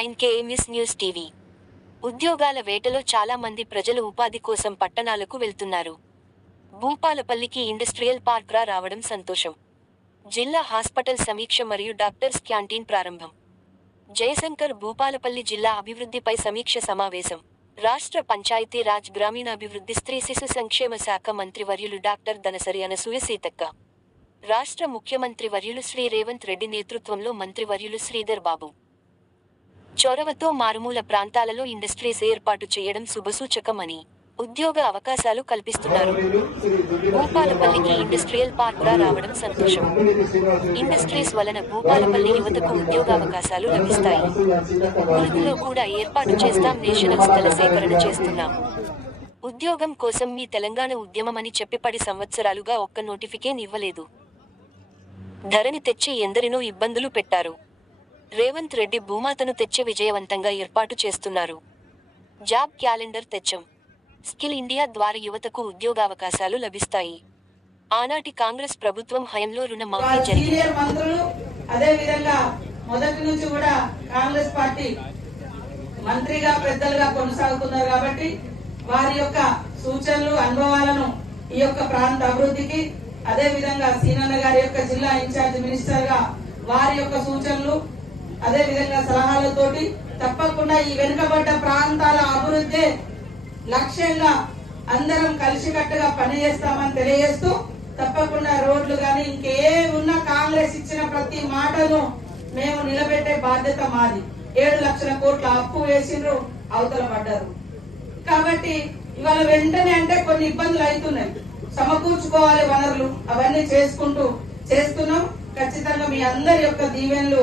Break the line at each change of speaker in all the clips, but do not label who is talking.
Nine KMS news TV. ఉద్యోగాల వేటలో చాలా మంది ప్రజలు ఉపాధి కోసం పట్టణాలకు వెళ్తున్నారు. భూపాలపల్లికి ఇండస్ట్రియల్ పార్క్ రా రావడం సంతోషం. జిల్లా హాస్పిటల్ సమీక్ష మరియు డాక్టర్స్ క్యాంటీన్ ప్రారంభం. జయశంకర్ భూపాలపల్లి జిల్లా అభివృద్ధిపై సమీక్ష సమావేశం. రాష్ట్ర పంచాయతీ రాజ్ గ్రామీణాభివృద్ధి స్త్రీ శిశు సంక్షేమ శాఖ మంత్రివర్యులు డాక్టర్ దనసరి అనసూయ సీతక్క రాష్ట్ర ముఖ్యమంత్రి వర్యులు శ్రీ రేవంత్ రెడ్డి నేతృత్వంలో మంత్రివర్యులు శ్రీధర్ బాబు. చొరవతో మారుమూల ప్రాంతాలలో ఇండస్ట్రీస్ ఏర్పాటు చేయడం శుభసూచకమని ఉద్యోగ అవకాశాలు కల్పిస్తున్నారు. భూపాలపల్లికి ఇండస్ట్రియల్ పార్క్ రావడం సంతోషం. ఇండస్ట్రీస్ వలన భూపాలపల్లి యువతకు ఉద్యోగావకాశాలు లభిస్తాయి. ములుగులో కూడా ఏర్పాటు చేస్తాం నేషనల్ స్థల సేకరణ చేస్తున్నాం. ఉద్యోగం కోసం మీ తెలంగాణ ఉద్యమమని చెప్పి పది సంవత్సరాలుగా ఒక్క నోటిఫికేన్ ఇవ్వలేదు. ధరని తెచ్చి ఎందరినో ఇబ్బందులు పెట్టారు. రేవంత్ రెడ్డి భూమాతను తెచ్చి విజయవంతంగా ఏర్పాటు చేస్తున్నారు. జాబ్ క్యాలెండర్ తెచ్చం. స్కిల్ ఇండియా ద్వారా యువతకు ఉద్యోగావకాశాలు లభిస్తాయి. ఆనాటి కాంగ్రెస్ ప్రభుత్వం హయంలో రుణమాఫీ జరిగింది.
సీనియర్ మంత్రులు అదే విధంగా మొదటి నుంచి కూడా కాంగ్రెస్ పార్టీ మంత్రిగా పెద్దలుగా కొనసాగుతున్నారు కాబట్టి వారి యొక్క సూచనలు అనుభవాలను ఈ యొక్క ప్రాంత అభివృద్ధికి అదే విధంగా సీనన్న గారి యొక్క జిల్లా ఇన్ఛార్జ్ మినిస్టర్గా వారి యొక్క సూచనలు అదే విధంగా సలహాలతోటి తప్పకుండా ఈ వెనుకబడ్డ ప్రాంతాల అభివృద్ధి లక్ష్యంగా అందరం కలిసికట్టుగా పనిచేస్తామని తెలియజేస్తూ తప్పకుండా రోడ్లు గాని ఇంకే ఉన్న కాంగ్రెస్ ఇచ్చిన ప్రతి మాటను మేము నిలబెట్టే బాధ్యత మాది. ఏడు లక్షల కోట్ల అప్పు వేసిండ్రు అవతల పడ్డారు. కాబట్టి ఇవాళ వెంటనే అంటే కొన్ని ఇబ్బందులు అవుతున్నాయి సమకూర్చుకోవాలి వనరులు అవన్నీ చేసుకుంటూ చేస్తున్నాం. ఖచ్చితంగా మీ అందరి యొక్క దీవెనలు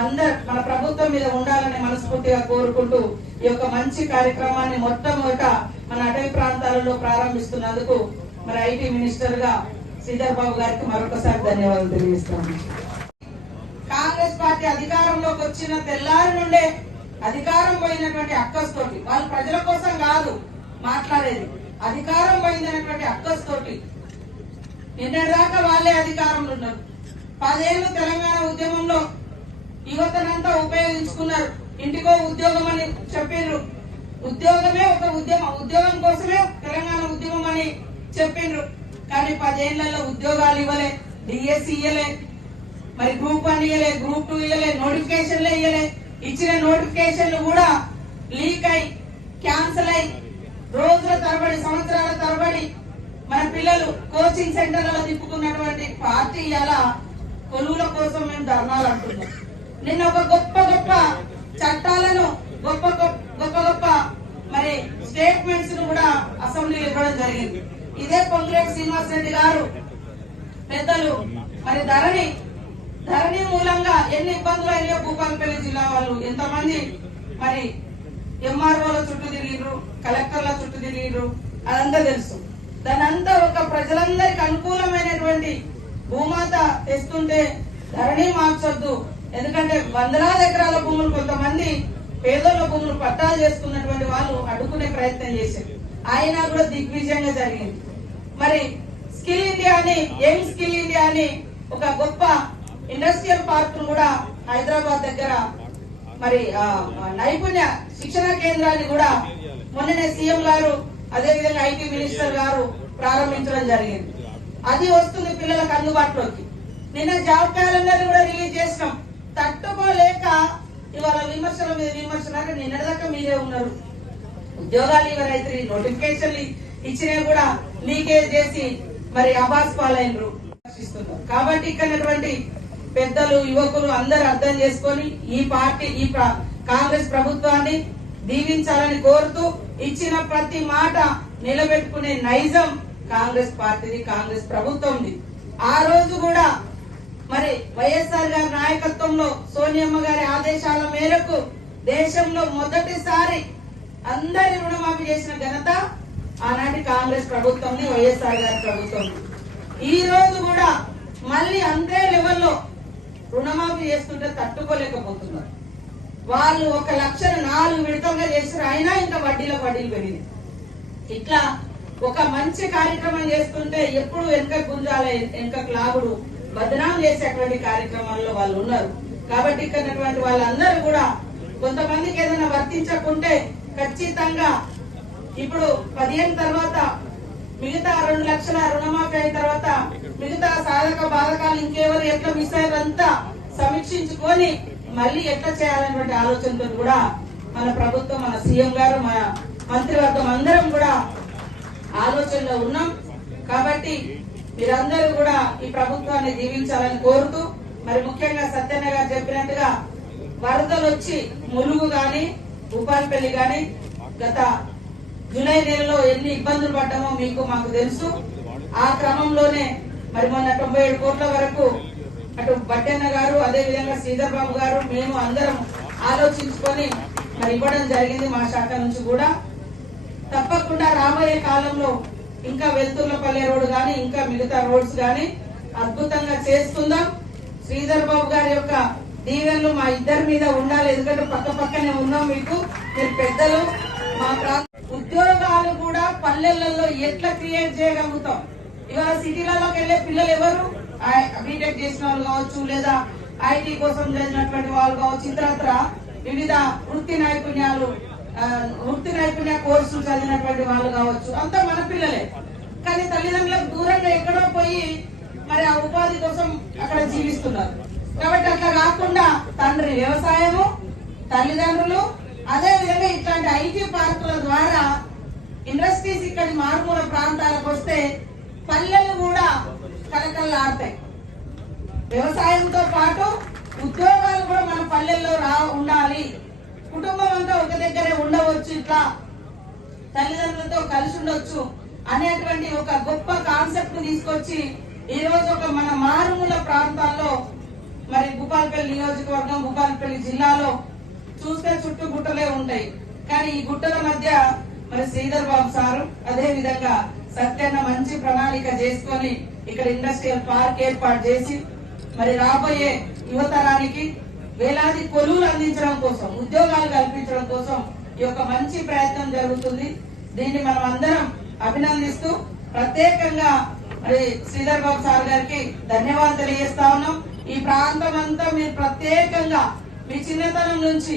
అందరి మన ప్రభుత్వం మీద ఉండాలని మనస్ఫూర్తిగా కోరుకుంటూ ఈ యొక్క మంచి కార్యక్రమాన్ని మొట్టమొదట మన అటవీ ప్రాంతాలలో ప్రారంభిస్తున్నందుకు మరి ఐటీ మినిస్టర్గా శ్రీధర్ బాబు గారికి మరొకసారి ధన్యవాదాలు తెలియజేస్తాను కాంగ్రెస్ పార్టీ అధికారంలోకి వచ్చిన తెల్లారి నుండే అధికారం పోయినటువంటి అక్కస్ తోటి వాళ్ళు ప్రజల కోసం కాదు మాట్లాడేది. అధికారం పోయిందనేటువంటి అక్కస్ తోటి నిన్నటిదాకా వాళ్ళే అధికారంలో ఉన్నారు. పదేళ్ళు తెలంగాణ ఉద్యమంలో యువతనంతా ఉపయోగించుకున్నారు. ఇంటికో ఉద్యోగం అని చెప్పిండ్రు ఉద్యోగమే ఒక ఉద్యమం ఉద్యోగం కోసమే తెలంగాణ ఉద్యమం అని చెప్పిండ్రు కానీ పదేళ్ళలో ఉద్యోగాలు ఇవ్వలే డిఎస్సి ఇయ్యలే మరి గ్రూప్ వన్ ఇయ్యలే గ్రూప్ టూ ఇయ్యలే నోటిఫికేషన్లు ఇయ్యలే. ఇచ్చిన నోటిఫికేషన్లు కూడా లీక్ అయి క్యాన్సిల్ అయి రోజుల తరబడి సంవత్సరాల తరబడి మన పిల్లలు కోచింగ్ సెంటర్లలో తిప్పుకున్నటువంటి పార్టీ ఇలా కొలువుల కోసం మేము ధర్నాలు అంటున్నాం. నిన్న ఒక గొప్ప గొప్ప చట్టాలను గొప్ప గొప్ప గొప్ప గొప్ప మరి స్టేట్మెంట్స్ను కూడా అసెంబ్లీలో ఇవ్వడం జరిగింది. ఇదే పొంగులేటి శ్రీనివాస్ రెడ్డి గారు పెద్దలు మరి ధరణి ధరణి మూలంగా ఎన్ని ఇబ్బందులు అయినాయో భూపాలపల్లి జిల్లా వాళ్ళు ఎంతమంది మరి ఎంఆర్ఓల చుట్టూ తిరిగిరు కలెక్టర్ల చుట్టూ తిరిగిరు అదంతా తెలుసు. దానంతా ఒక ప్రజలందరికి అనుకూలమైనటువంటి భూమాత తెస్తుంటే ధరణి మార్చొద్దు. ఎందుకంటే వందలాది ఎకరాల భూములు కొంతమంది పేదోళ్ళ భూములు పట్టాలు చేసుకున్నటువంటి వాళ్ళు అడ్డుకునే ప్రయత్నం చేశారు. ఆయన కూడా దిగ్విజయంగా జరిగింది. మరి స్కిల్ ఇండియా అని ఏం స్కిల్ ఇండియా అని ఒక గొప్ప ఇండస్ట్రియల్ పార్క్ కూడా హైదరాబాద్ దగ్గర మరి ఆ, నైపుణ్య శిక్షణ కేంద్రాన్ని కూడా మొన్ననే సీఎం గారు అదే విధంగా ఐటీ మినిస్టర్ గారు ప్రారంభించడం జరిగింది. అది వస్తుంది పిల్లలకు అందుబాటులోకి. నిన్న జాబ్ క్యాలెండర్ కూడా రిలీజ్ చేసినాం. తట్టుకోలేక ఇవాళ విమర్శల మీద విమర్శలు అంటే నిన్నటిదాకా మీరే ఉన్నారు. ఉద్యోగాలు ఎవరైతే నోటిఫికేషన్లు ఇచ్చినా కూడా లీకేజ్ చేసి మరి అబాస్ పాలైనరు విమర్శిస్తున్నారు. కాబట్టి ఇక్కడ పెద్దలు యువకులు అందరూ అర్థం చేసుకొని ఈ పార్టీ ఈ కాంగ్రెస్ ప్రభుత్వాన్ని దీవించాలని కోరుతూ ఇచ్చిన ప్రతి మాట నిలబెట్టుకునే నైజం కాంగ్రెస్ పార్టీది కాంగ్రెస్ ప్రభుత్వంది. ఆ రోజు కూడా మరి వైఎస్ఆర్ గారి నాయకత్వంలో సోనియమ్మ గారి ఆదేశాల మేరకు దేశంలో మొదటిసారి అందరి రుణమాఫీ చేసిన ఘనత ఆనాటి కాంగ్రెస్ ప్రభుత్వం వైఎస్ఆర్ గారి ప్రభుత్వం. ఈ రోజు కూడా మళ్ళీ అంతే లెవెల్లో రుణమాఫీ చేస్తుంటే తట్టుకోలేకపోతున్నారు. వాళ్ళు ఒక లక్షను నాలుగు విడతలుగా చేసిన అయినా ఇంకా వడ్డీలో వడ్డీలు పెరిగింది ఇట్లా ఒక మంచి కార్యక్రమం చేస్తుంటే ఎప్పుడు వెనక గుంజాల వెనక లాగుడు బదనాం చేసేటువంటి కార్యక్రమాల్లో వాళ్ళు ఉన్నారు. కాబట్టి ఇక్కడ వాళ్ళందరూ కూడా కొంతమందికి ఏదైనా వర్తించకుంటే ఖచ్చితంగా ఇప్పుడు పదిహేను తర్వాత మిగతా రెండు లక్షల రుణమాఫీ అయిన తర్వాత మిగతా సాధక బాధకాలు ఇంకెవరు ఎట్లా మిస్ అయ్యారంతా సమీక్షించుకొని మళ్ళీ ఎట్లా చేయాలనేటువంటి ఆలోచనతో కూడా మన ప్రభుత్వం మన సీఎం గారు మన మంత్రివర్గం అందరం కూడా ఆలోచనలో ఉన్నాం. కాబట్టి మీరందరూ కూడా ఈ ప్రభుత్వాన్ని దీవించాలని కోరుతూ మరి ముఖ్యంగా సత్యన్న గారు చెప్పినట్టుగా వరదలు వచ్చి ములుగు గాని భూపాలపల్లి గాని గత జూలై నెలలో ఎన్ని ఇబ్బందులు పడ్డామో మీకు మాకు తెలుసు. ఆ క్రమంలోనే మరి మొన్న తొంభై ఏడు కోట్ల వరకు అటు బట్టన్న గారు అదే విధంగా శ్రీధర్ బాబు గారు మేము అందరం ఆలోచించుకొని మరి ఇవ్వడం జరిగింది మా శాఖ నుంచి కూడా. తప్పకుండా రాబోయే కాలంలో ఇంకా వెల్తుర్లపల్లె రోడ్ గాని ఇంకా మిగతా రోడ్స్ గాని అద్భుతంగా చేస్తుందాం. శ్రీధర్ బాబు గారి యొక్క దీవెనలు మా ఇద్దరి మీద ఉండాలి ఎందుకంటే పక్క పక్కనే ఉన్నాం మీకు. మీరు పెద్దలు మా ప్రాంత ఉద్యోగాలు కూడా పల్లెలలో ఎట్లా క్రియేట్ చేయగలుగుతాం? ఇవాళ సిటీలలోకి వెళ్ళే పిల్లలు ఎవరు? బీటెక్ చేసిన వాళ్ళు కావచ్చు లేదా ఐటీ కోసం చేసినటువంటి వాళ్ళు కావచ్చు ఇతరత్ర వివిధ వృత్తి నైపుణ్యాలు వృత్తి నైపుణ్య కోర్సులు చదివినటువంటి వాళ్ళు కావచ్చు అంతా మన పిల్లలే. కానీ తల్లిదండ్రులకు దూరంగా ఎక్కడో పోయి మరి ఆ ఉపాధి కోసం అక్కడ జీవిస్తున్నారు. కాబట్టి అట్లా కాకుండా తండ్రి వ్యవసాయము తల్లిదండ్రులు అదే విధంగా ఇట్లాంటి ఐటీ పార్కుల ద్వారా ఇండస్ట్రీస్ ఇక్కడ మారుమూల ప్రాంతాలకు వస్తే పల్లెలు కూడా కలకల్లాడతాయి వ్యవసాయంతో పాటు ఉద్యోగాలు కూడా మన పల్లెల్లో రా ఉండాలి కుటుంబం అంతా ఒక దగ్గరే ఉండవచ్చు ఇట్లా. తల్లిదండ్రులతో కలిసి ఉండొచ్చు అనేటువంటి ఒక గొప్ప కాన్సెప్ట్ తీసుకొచ్చి ఈ రోజు ఒక మన మారుమూల ప్రాంతాల్లో మరి భూపాలపల్లి నియోజకవర్గం భూపాలపల్లి జిల్లాలో చూస్తే చుట్టూ గుట్టలే ఉంటాయి. కానీ ఈ గుట్టల మధ్య మరి శ్రీధర్ బాబు సారు అదే విధంగా సత్యన్న మంచి ప్రణాళిక చేసుకొని ఇక్కడ ఇండస్ట్రియల్ పార్క్ ఏర్పాటు చేసి మరి రాబోయే యువతరానికి వేలాది కొలువులు అందించడం కోసం ఉద్యోగాలు కల్పించడం కోసం ఈ యొక్క మంచి ప్రయత్నం జరుగుతుంది. దీన్ని మనం అందరం అభినందిస్తూ ప్రత్యేకంగా మరి శ్రీధర్ బాబు సార్ గారికి ధన్యవాదాలు తెలియజేస్తా ఉన్నాం. ఈ ప్రాంతం అంతా మీరు ప్రత్యేకంగా మీ చిన్నతనం నుంచి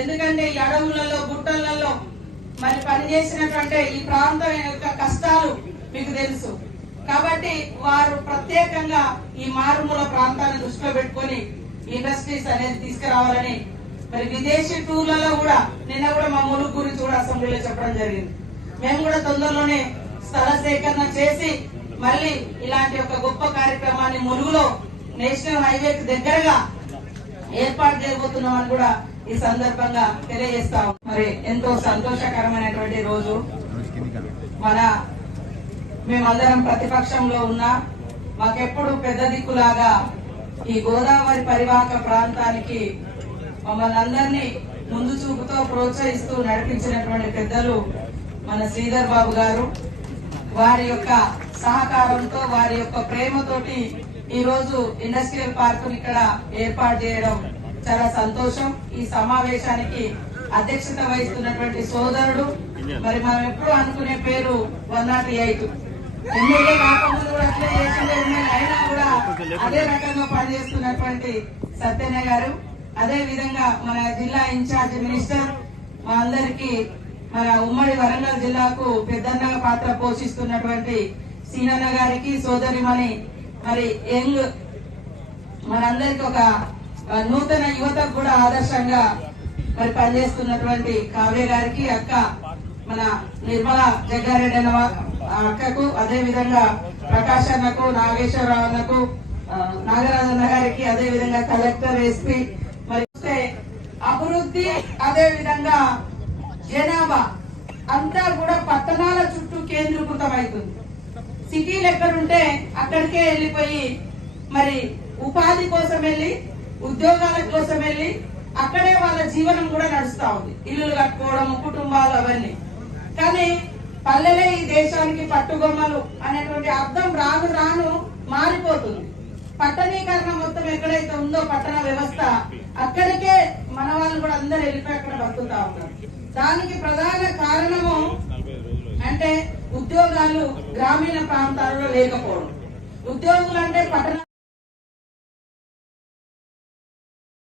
ఎందుకంటే ఈ అడవులలో గుట్టలలో మరి పనిచేసినటువంటి ఈ ప్రాంతం యొక్క కష్టాలు మీకు తెలుసు. కాబట్టి వారు ప్రత్యేకంగా ఈ మారుమూల ప్రాంతాన్ని దృష్టిలో పెట్టుకొని జస్టిస్ అనేది తీసుకురావాలని. మరి విదేశీ టూర్లలో కూడా నిన్న కూడా మా ములుగు గురించి కూడా అసెంబ్లీలో చెప్పడం జరిగింది. మేము కూడా తొందరలోనే స్థల సేకరణ చేసి మళ్ళీ ఇలాంటి ఒక గొప్ప కార్యక్రమాన్ని ములుగులో నేషనల్ హైవేకి దగ్గరగా ఏర్పాటు చేయబోతున్నామని కూడా ఈ సందర్భంగా తెలియజేస్తాం మరి ఎంతో సంతోషకరమైనటువంటి రోజు. మన మేమందరం ప్రతిపక్షంలో ఉన్నా మాకెప్పుడు పెద్ద దిక్కులాగా ఈ గోదావరి పరివాహక ప్రాంతానికి మమ్మల్ని అందరినీ ముందు చూపుతో ప్రోత్సహిస్తూ నడిపించినటువంటి పెద్దలు మన శ్రీధర్ బాబు గారు. వారి యొక్క సహకారంతో వారి యొక్క ప్రేమతోటి ఈ రోజు ఇండస్ట్రియల్ పార్క్ ఇక్కడ ఏర్పాటు చేయడం చాలా సంతోషం. ఈ సమావేశానికి అధ్యక్షత వహిస్తున్నటువంటి సోదరుడు మరి మనం ఎప్పుడు అనుకునే పేరు వన్ నాట్ ఎయిట్ ఎమ్మెల్యే కాకుండా కూడా అట్లే చేసిండే ఎమ్మెల్యే అయినా కూడా అదే రకంగా పనిచేస్తున్నటువంటి సత్యన్న గారు అదే విధంగా మన జిల్లా ఇన్ఛార్జ్ మినిస్టర్ మా అందరికి మన ఉమ్మడి వరంగల్ జిల్లాకు పెద్దన్నగా పాత్ర పోషిస్తున్నటువంటి సీనన్న గారికి సోదరిమణి మరి యంగ్ మనందరికి ఒక నూతన యువతకు కూడా ఆదర్శంగా మరి పనిచేస్తున్నటువంటి కావ్య గారికి అక్క మన నిర్మలా జగ్గారెడ్డి అన్న అక్కకు అదే విధంగా ప్రకాష్ అన్నకు నాగేశ్వరరావు అన్నకు నాగరాజన్న గారికి అదే విధంగా కలెక్టర్ ఎస్పీ మరి అభివృద్ధి అదే విధంగా జనాభా అంతా కూడా పట్టణాల చుట్టూ కేంద్రీకృతం అవుతుంది సిటీలు ఎక్కడుంటే అక్కడికే వెళ్ళిపోయి మరి ఉపాధి కోసం వెళ్ళి ఉద్యోగాల కోసం వెళ్ళి అక్కడే వాళ్ళ జీవనం కూడా నడుస్తా ఉంది. ఇల్లులు కట్టుకోవడం కుటుంబాలు అవన్నీ. కానీ పల్లెలే ఈ దేశానికి పట్టుగొమ్మలు అనేటువంటి అర్థం రాను రాను మారిపోతుంది. పట్టణీకరణ మొత్తం ఎక్కడైతే ఉందో పట్టణ వ్యవస్థ అక్కడికే మన వాళ్ళు కూడా అందరు వెళ్ళిపోయి అక్కడ బతుకుతా ఉన్నారు. దానికి ప్రధాన కారణము అంటే ఉద్యోగాలు గ్రామీణ ప్రాంతాల్లో లేకపోవడం. ఉద్యోగులు అంటే పట్టణ